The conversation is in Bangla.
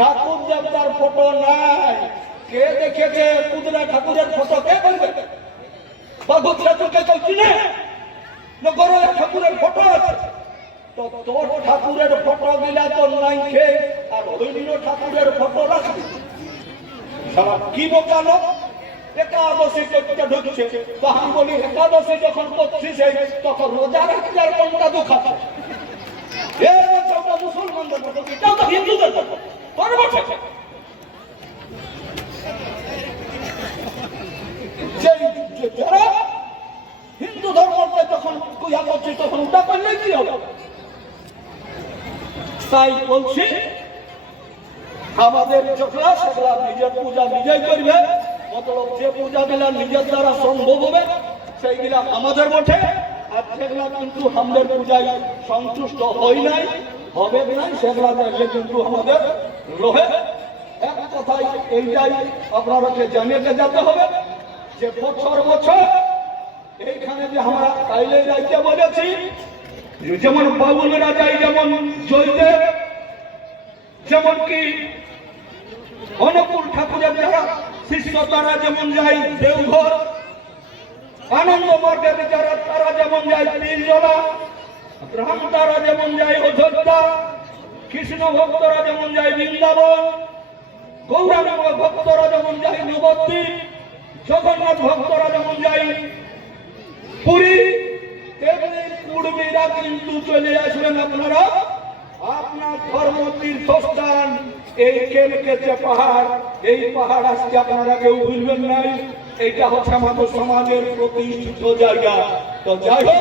ঠাকুর দেবতার ফটো নাই। কে দেখেছে কুদরা ঠাকুরের ফটো? কে বলবে? বাবুরা তোকে কেউ চিনে? নগর ঠাকুরের ফটো আছে তো তোর ঠাকুরের ফটো গিলা তো নাই খে আর অন্য ঠাকুরের ফটো রাখবি। কি বোকালো? একাদশী করতে ঢুকছে তো আমি বলি একাদশী যখন করছিস তখন রোজা রাখতে আর কোনটা দুঃখাচ্ছে? মুসলমানদের মতো এটাও তো হিন্দুদের মতো যারা হিন্দু ধর্মকে যখন পূজা করছে তখন ওটা করলে কি হবে? তাই বলছি আমাদের যেগুলা সেগুলা নিজের পূজা নিজেই করবে। মতলব যে পূজা গুলা নিজের দ্বারা সম্ভব হবে সেইগুলা আমাদের বটে, আর যেগুলা কিন্তু আমাদের পূজায় সন্তুষ্ট হয় নাই হবে নাই সেগুলা দেখলে কিন্তু আমাদের রহে। এক কথায় এইটাই আপনাদেরকে জানিয়ে যেতে হবে যে বছর বছর এইখানে যে আমরা কাইলে যাইতে বলেছি, যেমন বাবুলরা যাই, যেমন জয়দেব, যেমন কি অনুকূল ঠাকুরের যারা শিষ্য তারা যেমন যায় দেওঘর, আনন্দ মঠের যারা তারা যেমন যায় পীরজলা, রাম তারা যেমন যায় অযোধ্যা, কৃষ্ণ ভক্তরা যেমন যায় বৃন্দাবন, গৌরাঙ্গ ভক্তরা যেমন যায় নবদ্বীপ, জগন্নাথ ভক্তরা যেমন যায় পুরী, তেমনি কুর্মীরা কিন্তু চলে আসবেন আপনারা আপনার ধর্ম তীর্থস্থান এই কেলকেচে পাহাড়। এই পাহাড় আজকে আপনারা কেউ ভুলবেন নাই, এইটা হচ্ছে আমাদের সমাজের প্রতিষ্ঠিত জায়গা। তো যাই হোক।